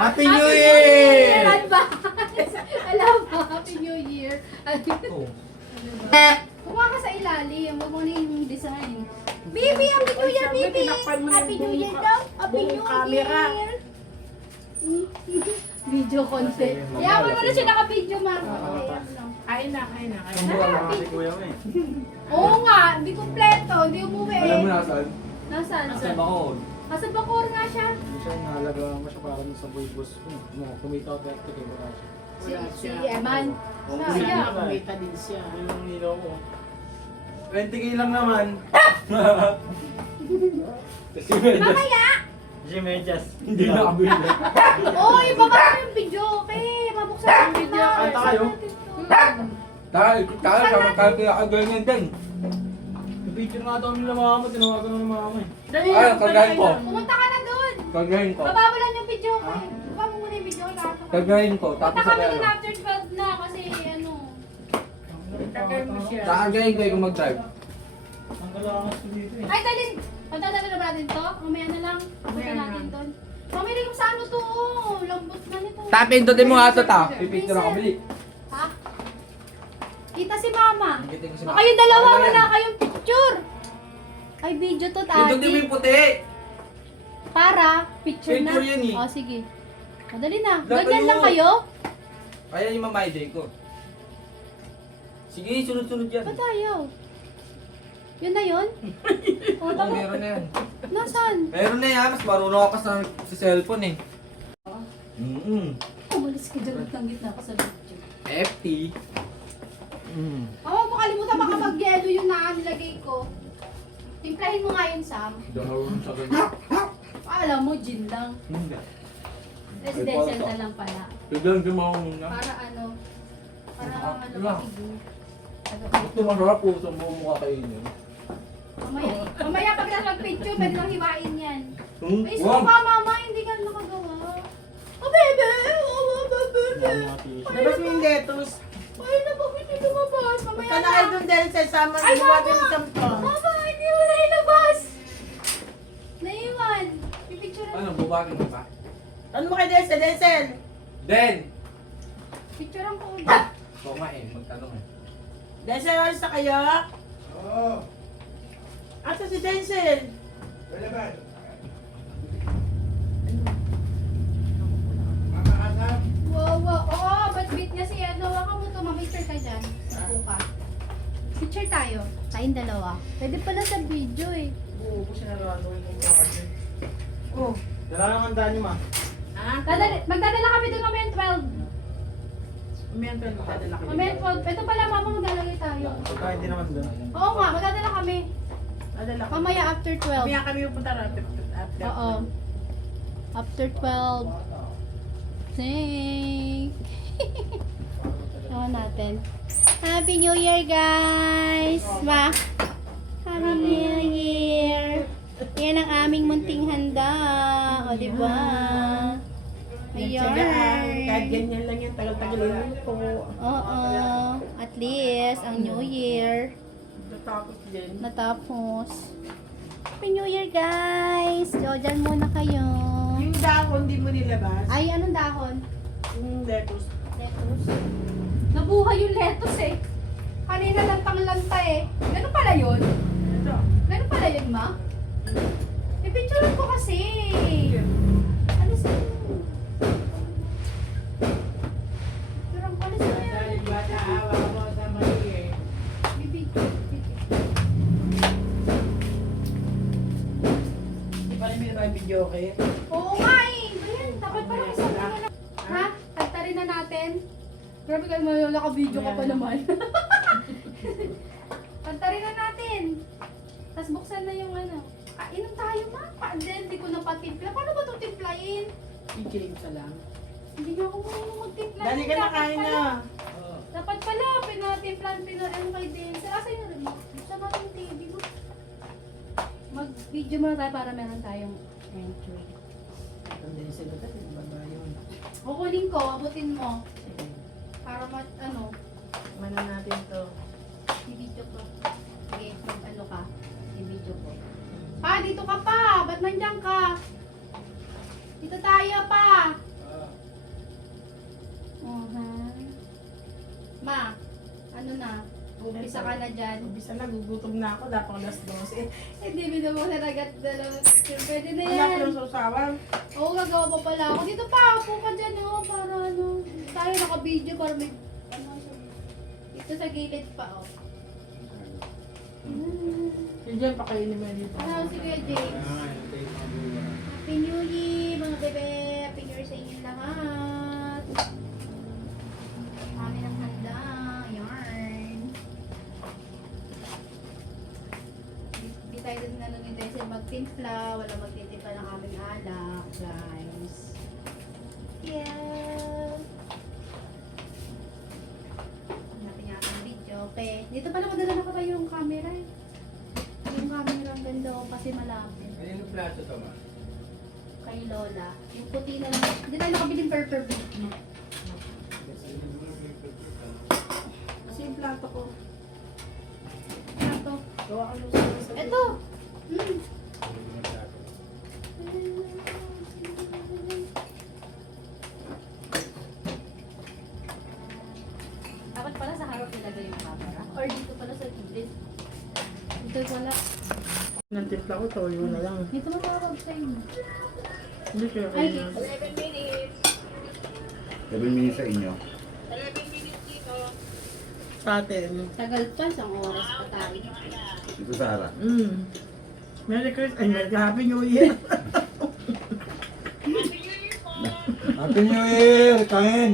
Happy New Year! Alam mo, Happy New Year. Kumuha ka sa ilalim, huwag mo na yung design. Baby, Happy New Year, baby! Happy New Year daw! Happy New Year! Video content. Kaya mo na siya naka-video, ma'am. Kain na. Oo nga, hindi kompleto, hindi umuwi. Alam mo nasaan? Nasaan? Nasa Bacoor. Nasa Bacoor nga siya. Siya nahalaga mo siya para sa boy boss mo. Kumita ka direct kay Wala siya. Si Eman. Siya, kumita din siya. Yung nilo ko. 20k lang naman. Kasi Mamaya! si Medyas. Hindi nakabili. Oy, baba mo yung video, okay? Mabuksan yung video. Kanta kayo? Tayo sa magkakaya ka ganyan din. Picture nga daw nila mama mo, tinawagan ng mama eh. Dali Ay, lang, kagahin ko. Pumunta ka na doon. Kagahin ko. Baba mo lang yung video, okay? Baba mo muna yung video. Kagahin ko. Punta Tapos kami sabi doon ano. after 12 na kasi ano. Tagay mo siya. Kagahin ko yung mag-drive. Ang kailangan ko dito eh. Ay, dalhin. Pagdadala na ba natin to? Mamaya na lang. Punta natin doon. Pamili ko sa ano to. Lambot na nito. Tapindutin mo nga ito ta. Pipicture ako, bili. Ha? Kita si mama. Pindutin ko si O mama. kayong dalawa, Ano yan? wala kayong picture. Ay, video to, Pindutin mo ate. yung puti. Para, picture na. Picture yan eh. O, sige. Madali na. Dapat Ganyan lang yun. kayo? Kaya yung mamay day ko. Sige, sunod-sunod yan. Ba't ayaw? Yun na yun? O, Oo, tamo. meron na yan. Nasaan? Meron na yan. Mas marunong ako sa cellphone eh. Umalis ka dyan at langgit na ako sa video. FT. Huwag mo kalimutan baka mag-yelo yung nilagay ko. Timplahin mo nga yun, Sam. Doon sa ganyan. Alam mo, gin lang. Hindi. Residential na lang pala. Biglang dumawang na. Para ano? Para ano Wala. pakigo. Ito masarap po sa mukha kainin. Mamaya pag nag-picture, pwede lang hiwain yan. Hmm? Ay, suka mama, hindi ka nakagawa. Oh, bebe! Oh, bebe! Labas mo yung lettuce. Ay, napag hindi lumabas. Mamaya Punta na kayo dun dahil sa sama. Ay, Iwagan mama! sa samton. Mama, hindi mo na ilabas! Naiwan. Pipicture Ano, bubakin mo pa? Ano mo kay Denzel? Denzel? Then! Picture ko ulit. Oo nga eh, magtanong eh. Denzel, alis na kayo? Oo. Asa si Denzel? Wala ba? Makakasap? Wow, wow. Oo, ba't beat niya si ano? Waka mo to, ma-picture ka dyan. Buka. Picture tayo. Tayong dalawa. Pwede pala sa video eh. Oo, kasi nagagawin ko mga kanya. Oh. Wala nang handa niyo ma. Ah? Magdadala kami doon mamaya 12. Mamaya tayo magdadala kayo. Mamaya 12. Ito pala mama, maglalagay tayo. Pagka hindi naman doon. Oo nga, magdadala kami. Dadala kayo. Mamaya after 12. Mamaya kami pupunta after. Oo. After 12. Sing. Ewan natin. Happy New Year, guys! Ma! Happy New Year! Yan ang aming munting handa. O, diba? Ayan. Kahit ganyan lang yan, tagal-tagal lang po. Oo. At least, ang New Year. Natapos din. Natapos. Happy New Year, guys! So, dyan muna kayo. Yung dahon, di mo nilabas. Ay, anong dahon? Yung lettuce. Lettuce. Nabuhay yung lettuce eh. Kanina lantang-lanta eh. Ganun pala yun? Ito. Ganun pala yun, ma? Ipicturean ko kasi. Ano sa... Picturean ko. Ano sa... Dahil bata, awa mo sa mali eh. Bibig. Di pa rin may naka video, okay? Oo nga eh. Ayan, dapat pala kasi na. Ha? Tagtarin na natin. Grabe kayo, naka-video ka pa naman. Tagtarin na natin. Tapos buksan na yung ano. Inom tayo, ma. Hindi ko na patimpla. Paano ba ito timplahin? Ikiling ka lang. Hindi nga ako marunong magtimpla. Dali ka na, Dapat kain pala- na. Dapat pala, pinatimplan, ano kay Denzel. Asa yung remote? Buksan natin yung TV mo. Mag-video muna tayo para meron tayong entry. Ang din sila dati, baba yun. Kukunin ko, abutin mo. Para ano. Tikman na natin to. I-video ko. Sige, mag-ano ka. I-video ko. Pa, dito ka pa! Ba't nandiyan ka? Dito tayo pa! Ma, ano na? Umpisa ka na dyan. Umpisa na, gugutom na ako. Dapat alas 12. Hindi, binamo na agad dalawang picture. Pwede na Anak yan. ng sausawan. Oo, gagawa pa pala ako. Dito pa, upo ka dyan. Oo, para ano. Tayo naka-video para may... Ano, dito sa gilid pa, oh. Yung dyan, pakainin mo dito. Ano, sige, James. Happy New Year, mga bebe. Happy New Year sa inyo lahat. Kami ng handa. Yarn. Di tayo din nanunod tayo sa magtimpla. Wala magtitimpla ng aming alak, guys. Yeah. Hanapin niya ang video. Okay. Dito pala madala na ko tayo yung camera eh. Yung camera ang ganda ko kasi malapit. Ano yung plato to, ma? Kay Lola. Yung puti na lang. Hindi tayo nakabiling purple beat mo. Kasi yung plato ko. Ano to? Gawa ka nung sa Ito! Mm. Dapat pala sa harap nilagay yung camera? Or dito pala sa gilid? Dito wala. Ng timpla ko, toyo na lang. Dito matawag sa inyo. Hindi siya Ay, kayo. 7 minutes sa inyo. Sa atin. tagal pa, isang oras pa tayo. Dito sa harap. Merry Christmas. Ay, Happy New Year. Happy New Year! Kain!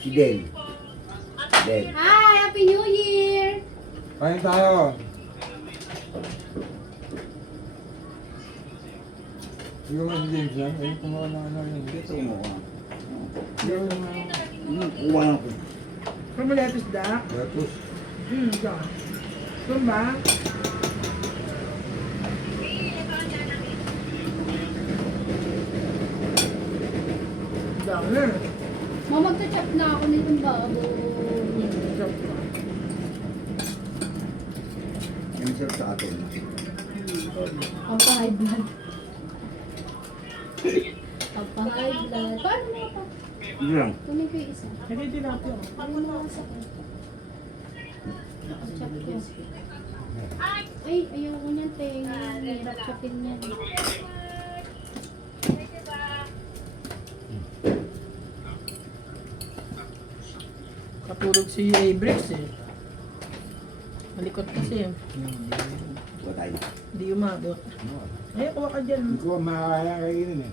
Si Del. Del. Hi! Happy New Year! Kain tayo! Hindi ko si James yan. Ayun, kumawa na ano yun. Dito mo ko. Kuha na ko. Kamaletos da. Tapos, Da. Tumba. Dami. Mama, magta-chop na ako nitong baboy. Yan sir sa atin. Papa-high blood. Papa-high blood. Paano mo pa? Hindi lang. Kunin ko yung isa. Hindi tilapia. Ano mo lang sa akin? Chop ko. Ay, ayoko niyan, tenga. Hirap chopin niyan. Katulog si Abrix eh. Malikot kasi eh. Kuha tayo. Hindi umabot. Ay, kuha ka dyan. hindi ko makakaya kainin eh.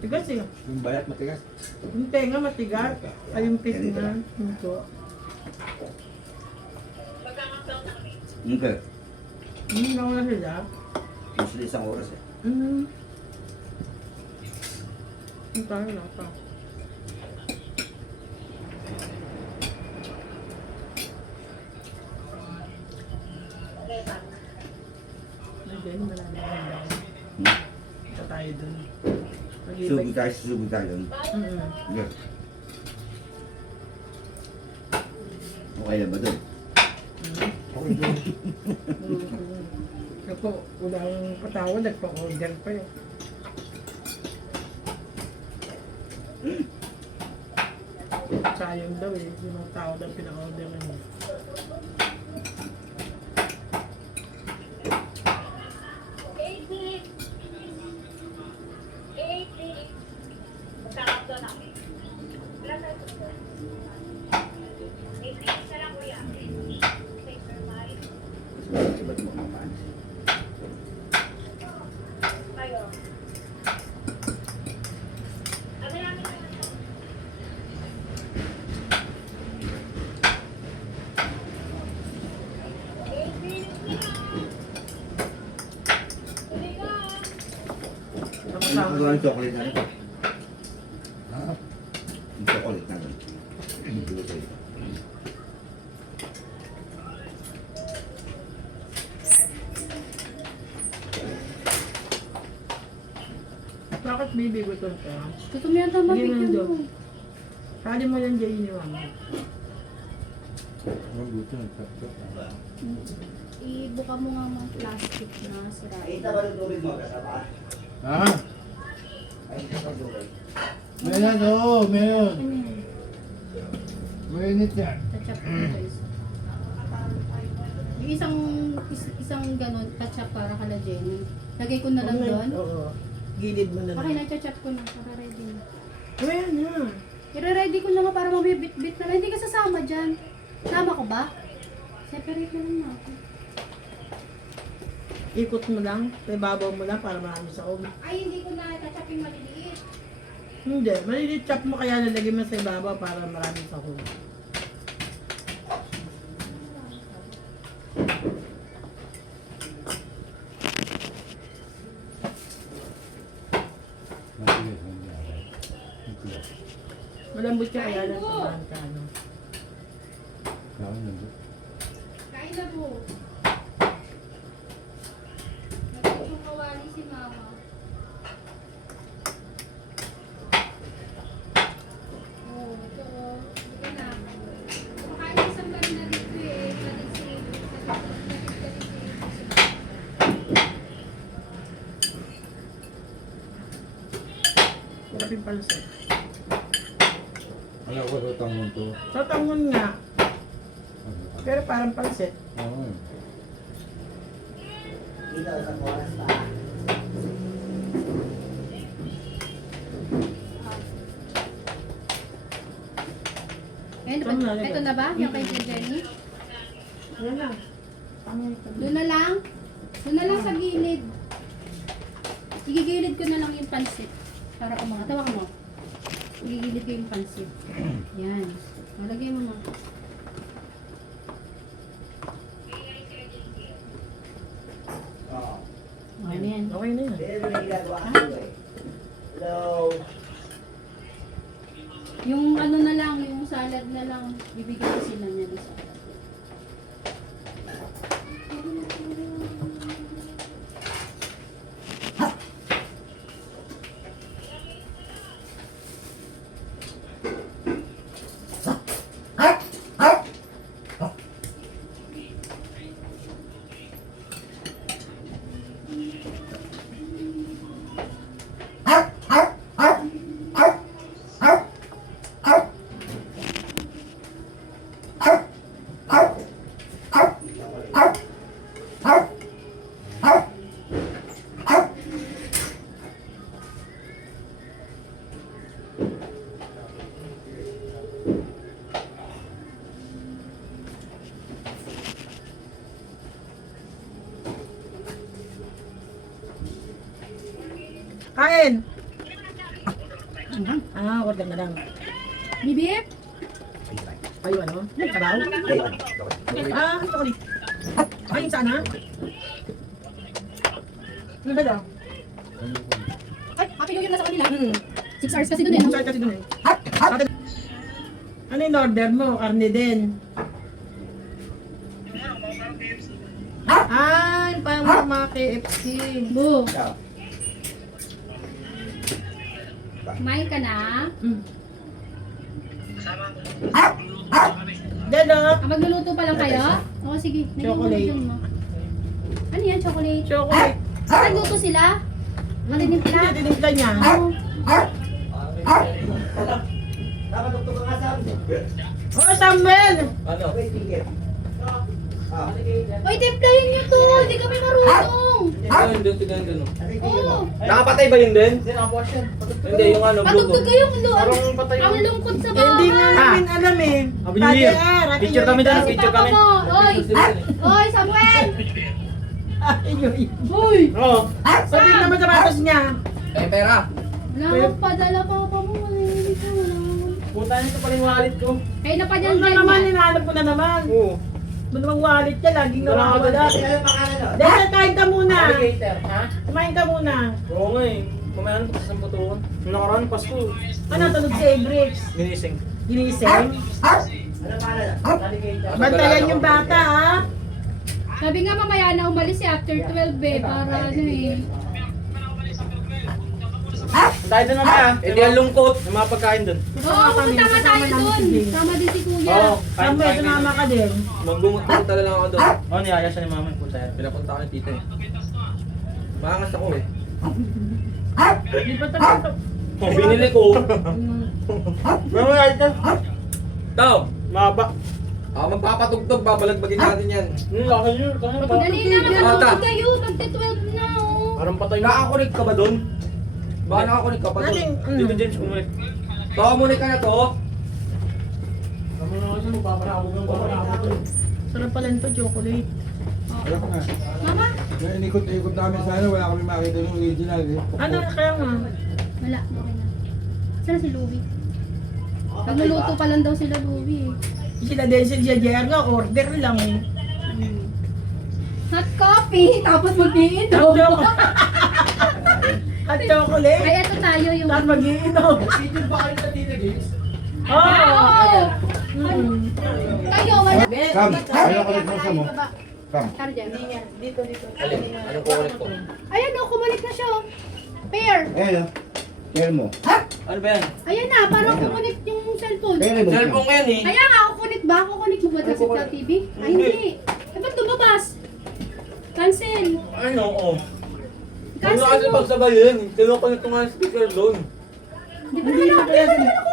Tigas eh. Yung balat matigas. Yung tenga matigas. Ay, yung pit na. Ito. Okay. Hindi na ako na sila. Usually isang oras eh. Ang tayo na pa. Nandiyan, marami na lang. Ito tayo dun. Susubo tayo, susubo tayo. Okay. Okay na ba doon? Okay, James. Ako, unang patawad, nagpa-order pa yun. Sayang daw eh, yung mga tao daw pina-order niya. Iba't mo mapanis. Ano nakagawa ng chocolate na ito? Ha? Yung chocolate na ito. Hindi ko sa'yo. Bakit bibi ko ito? Gusto mo yata mabigyan Hindi mo. Ha? Kali mo lang dyan yung mama. Mabuti nagtapos. Ibuka mo nga mga plastic na sira. Ah! Meron, oo, meron. Ano yan? Mainit yan. Ketchup ko ito isa. Yung isang ganon, ketchup para kala Jenny. Lagay ko na lang doon. Oo. Gilid mo na Okay lang. na, ketchup ko na. Para ready na. Ayan na. I-ready ko na nga para mabibit-bit na lang. Hindi ka sasama dyan. Sama ko ba? Separate na lang natin. Ikot mo lang. Ibabaw mo lang para marami sa og. Ay, hindi ko na ketchupin maliliit. Hindi. Malilit chop mo kaya lalagay mo sa ibabaw para marami sa og. Malambot siya kaya lang sa ka, ano. Kain na po. Nagpapong kawali si mama. Oh, ito oh. Ito na. Kumakain ng isang gabi na dito eh. Malapit palusot. Ano ko sa tangon to? Sa tangon nga. Pero parang pansit. Oo. Ito na ba? Yung kay Jenny? Ayan na. Tangon ito. Doon na lang. Doon na lang sa gilid. Igigilid ko na lang yung pansit. Para umangat. Tawag mo. Igigilid ko yung pansit. Yan. Malagay mo mo. Ano yan? Okay na yan. Yung ano na lang, yung salad na lang. Bibigyan ko sila niya ng salad. Kain! Ah, order na lang. Bibip? Ay, ano? Sabaw? Ah, chocolate. Ay, sana? Ano ba daw? Ay, happy new year na sa kanila. 6 Hmm. hours kasi doon eh. No? Sorry kasi dun eh. Ano yung order mo? Karne din. Ah, yung parang mga KFC. Bu. Kumain ka na? Mm. Dado! Magluluto pa lang kayo? Oo, sige. May Chocolate. yung mo. Ano yan, chocolate? Chocolate. Nagluto sila? Matinimpla? Hindi, tinimpla niya. Oo. Oh, Samuel! Ano? Uy, timplahin niyo to! Hindi kami marunong! Doon, doon. Oo! Nakapatay ba yun din? Hindi, yung ano, Patugtog Bluetooth. kayong Parang patay ang yun. lungkot sa Hindi nga bahay! namin alam eh. Happy New Year. Picture kami dyan, Si picture Papa kami. mo! Oy! Oy, Samuel! Oo. Sabi naman sa batas niya. Pera. Wala akong padala, Papa mo. Malililig ka. Wala akong... Puta nito pala yung wallet ko. Kayo na pa dyan, Ano dyan naman, yan. hinahanap ko na naman. Oo. Ano namang wallet niya, laging Wala ka nawawala. Dahil kain ka muna. Alligator, ha? Kumain ka muna. Oo nga eh. Mamaya ano pa sa putukan. Nung nakaraan, Pasko. Ano, tulog si Abrix? Ginising. Ginising? Bantayan yung bata ha. Sabi nga mamaya na umalis si after 12 eh. Para ano eh. Tayo doon mamaya. Eh di ang lungkot. Yung mga pagkain doon. Oo, pupunta nga tayo doon. Sama din si Kuya. Oo. Samuel, sumama ka din. Magbumunta lang ako doon. Oo, niyaya siya ni mama. Punta yan. Pinapunta ko ni tita eh. Maangas ako eh. Di ba tapos? Oh, binili ko. Mama, ayos na. Tao! Maba. Magpapatugtog, babalagbagin natin yan. Laki yun. Dali na, Ata. matutog kayo. Magti-12 na, oh. Parang patay na. Nakakunik ka ba doon? Baka nakakunik ka pa doon. Dito James, umulit. Kakamunik ka na to. Tama na kasi magpapanakabog ng papanakabog. Sarap pala nito, chocolate. Alam ko na. Mama? Inikot-ikot namin sana, wala kami makita yung original eh. Ano kaya nga? Wala, okay na. Saan si Louie? Nagluluto pa lang daw sila Louie. Sila din si Jerga, order lang eh. Hot coffee, tapos mag-iinom. Hot chocolate. Hot chocolate. Ay, eto tayo yung... Tapos mag-iinom. Sige ba kayo sa Tita James? Oo! Kayo, wala. Kam, ano ko rin sa mo? Kam. Sardian. Dito. Alin? Anong kukunik ko? Ayan o, kumunik na siya. Oh. Pair. Ayan o. Share mo. Ano ba yan? Ayan na, parang kumunik yung cellphone. Share mo. Cellphone ko yan eh. Kaya nga, kukunik ba? Kukunik mo ba sa Sita TV? Ay, hindi. Eh, ba't lumabas? Cancel. Ano? Oo. Cancel Ano kasi mo. pagsabayin? Kinukunik ko nga yung speaker doon. Hindi pa naman ako